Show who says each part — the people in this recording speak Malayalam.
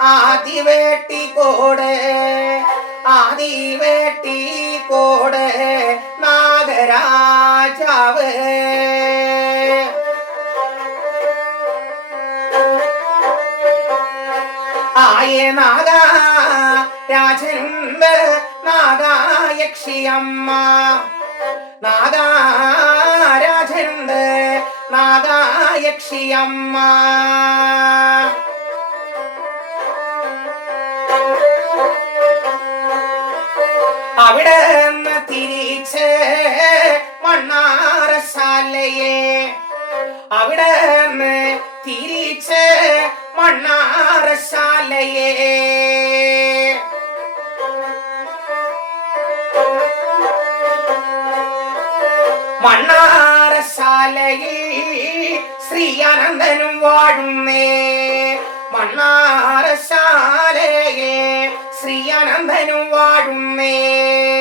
Speaker 1: ആദിവേട്ടിക്കോട് കോടെ നാഗരാജാവ്. ആയ നാഗ രാജനുണ്ട് നാഗായക്ഷിയമ്മ നാഗാരാജനുണ്ട് നാഗായക്ഷിയമ്മ അവിടെ നിന്ന് തിരിച്ച് മണ്ണാറശാലയെ. അവിടെ നിന്ന് തിരിച്ച് മണ്ണാറശാലയെ. മണ്ണാറശാലയിൽ ശ്രീ അനന്തനും വാഴുന്നേ. അനന്തനും വാഴുന്നേ.